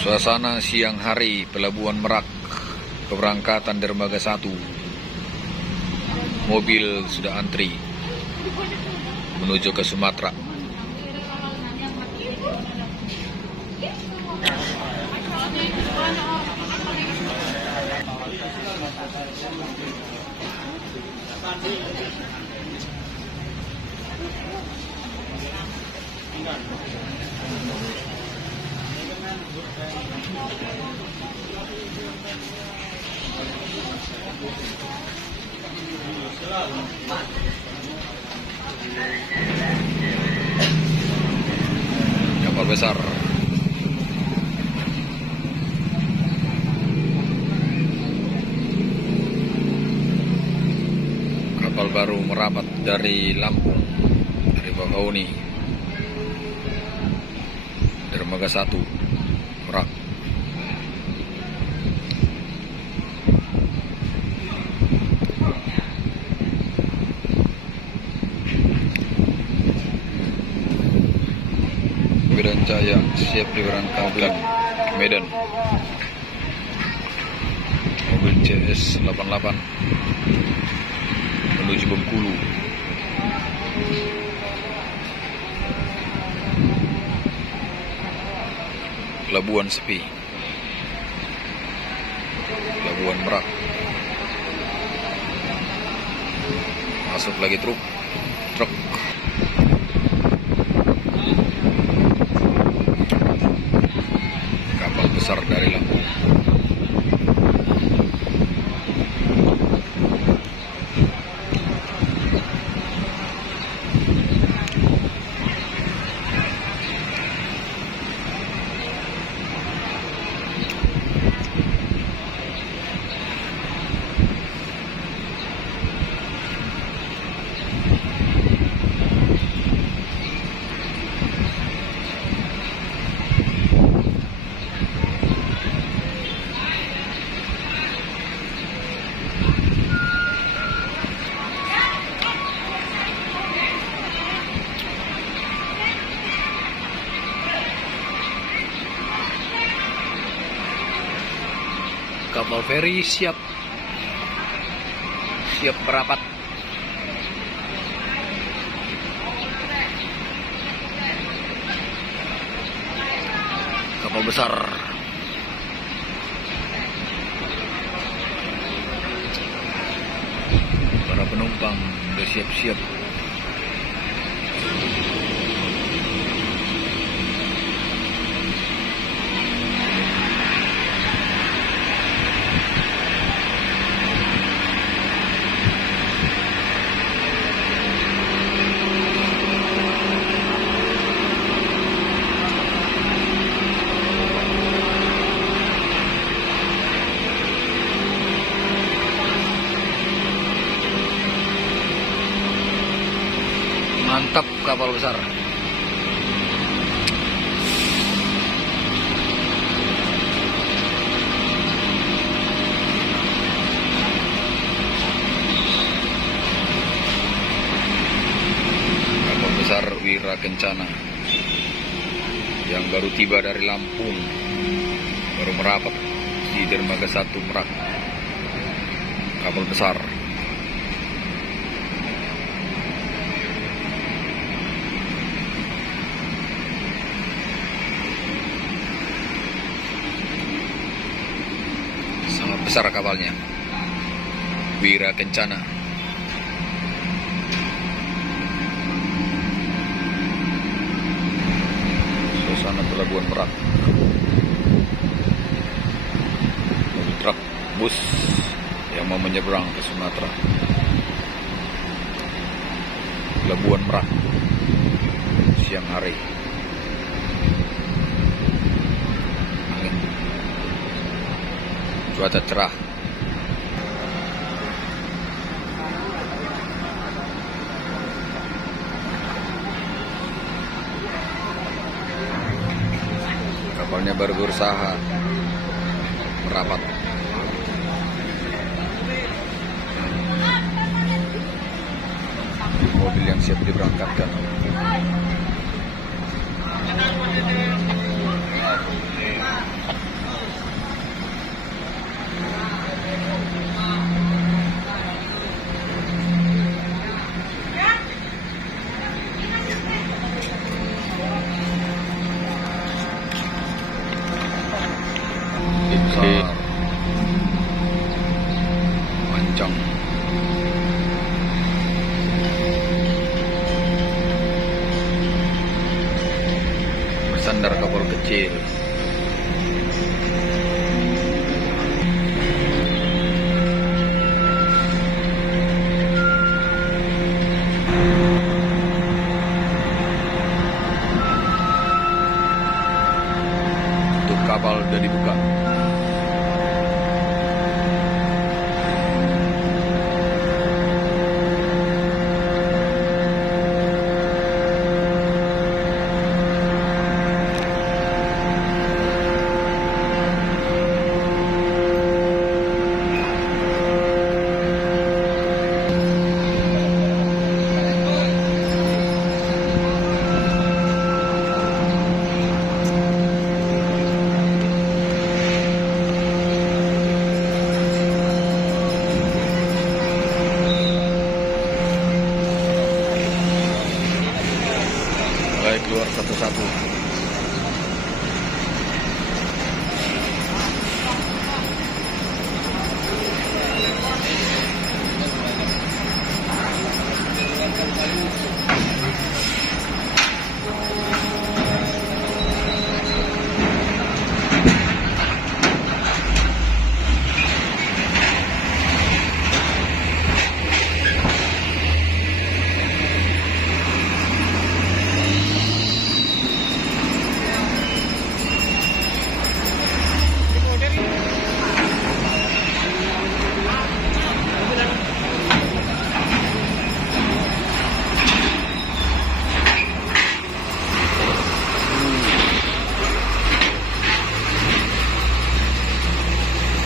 Suasana siang hari Pelabuhan Merak, keberangkatan dermaga 1. Mobil sudah antri menuju ke Sumatera. Kapal besar. Kapal baru merapat dari Lampung, dari Bakauni. Dermaga 1 Merak. Medan Jaya siap diberangkatkan ke Medan. Mobil CS88 menuju Bengkulu. Pelabuhan sepi. Pelabuhan Merak. Masuk lagi truk. Kapal besar dari Lampung. Kapal feri siap merapat. Kapal besar. Para penumpang sudah siap-siap. Mantap kapal besar. Kapal besar Wira Kencana yang baru tiba dari Lampung, baru merapat di dermaga 1 Merak. Kapal besar. Besar kapalnya, Wira Kencana. Suasana Pelabuhan Merak. Mobil truk bus yang mau menyeberang ke Sumatera. Pelabuhan Merak siang hari. Cuaca cerah. Kapalnya baru berusaha merapat. Mobil yang siap diberangkatkan. besar, panjang. Bersandar kapal kecil. Tutup kapal sudah dibuka. Mulai keluar satu-satu.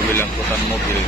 Mobil angkutan mobil.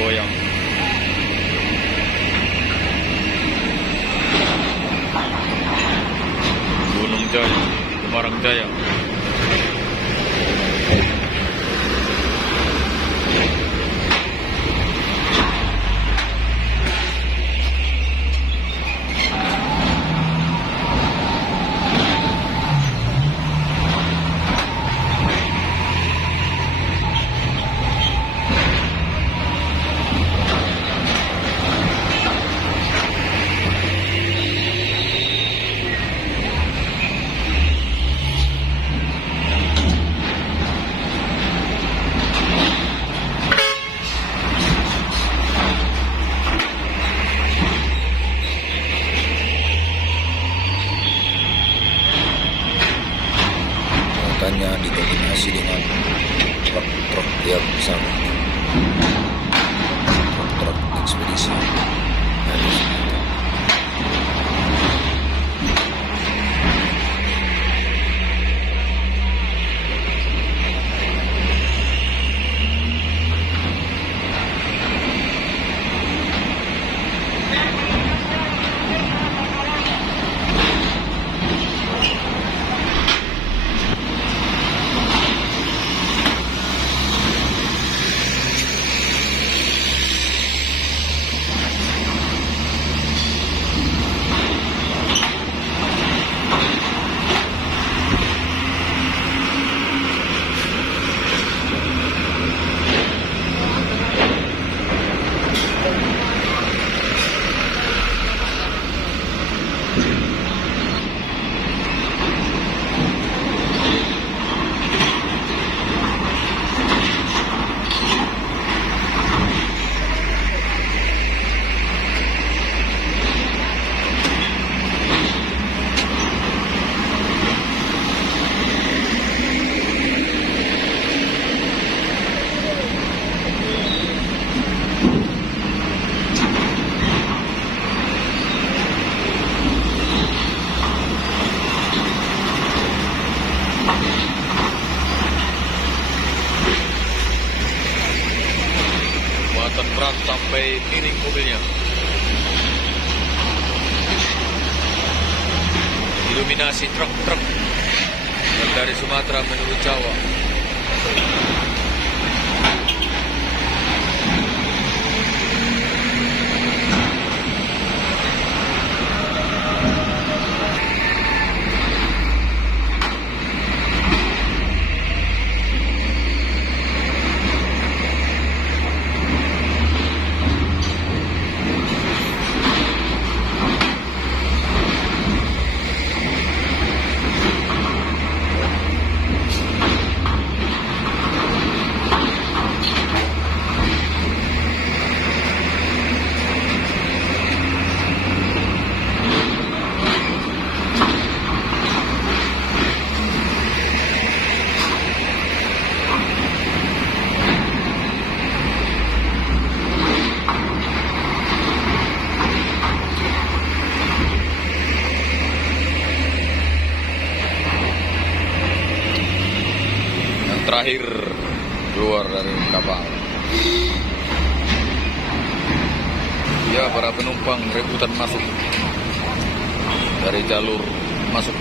Goyang. Gunung Jaya, Semarang Jaya. dunia. Iluminasi truk-truk dari Sumatera menuju Jawa. Terakhir keluar dari kapal. Ya, para penumpang rebutan masuk dari jalur masuk.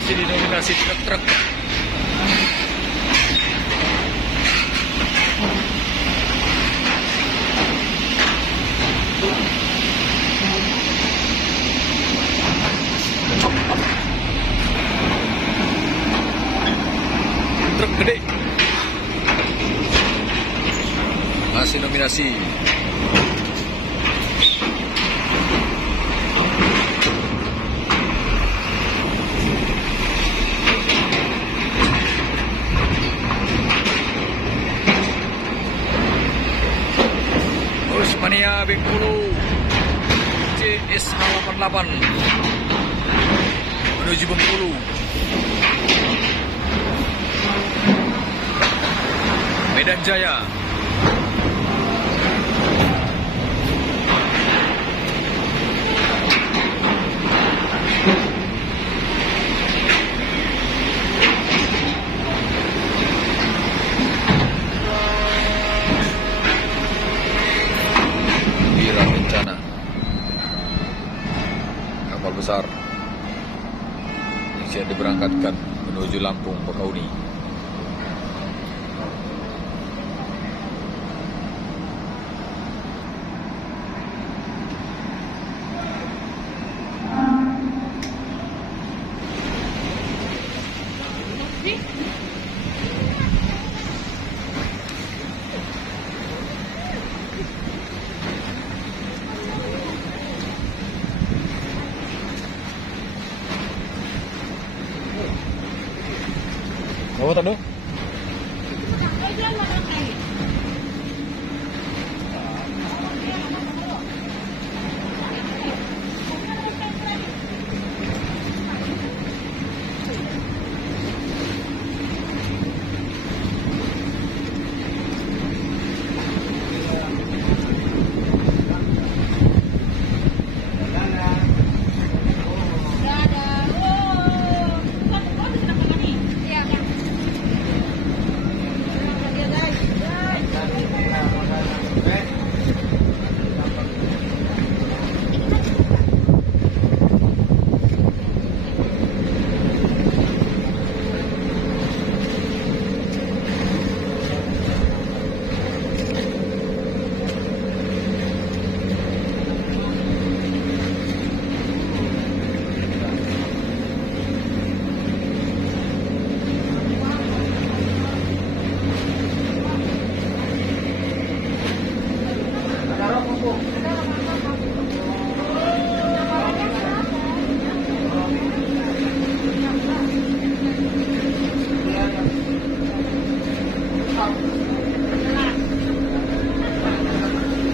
Masih didominasi truk-truk. Truk gede. Masih dominasi. Mania Bengkulu CS88 menuju Bengkulu. Medan Jaya. Kencana, kapal besar yang siap diberangkatkan menuju Lampung Bakauni. Oh, tadi?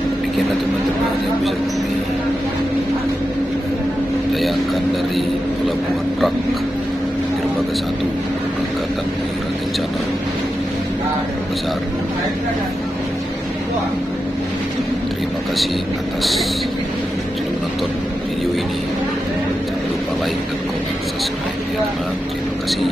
Demikianlah teman-teman yang bisa kami tayangkan dari Pelabuhan Merak Dermaga 1 Angkatan Udara Kencana. besar. Terima kasih atas sudah menonton video ini. Jangan lupa like dan komen, subscribe ya teman. Terima kasih.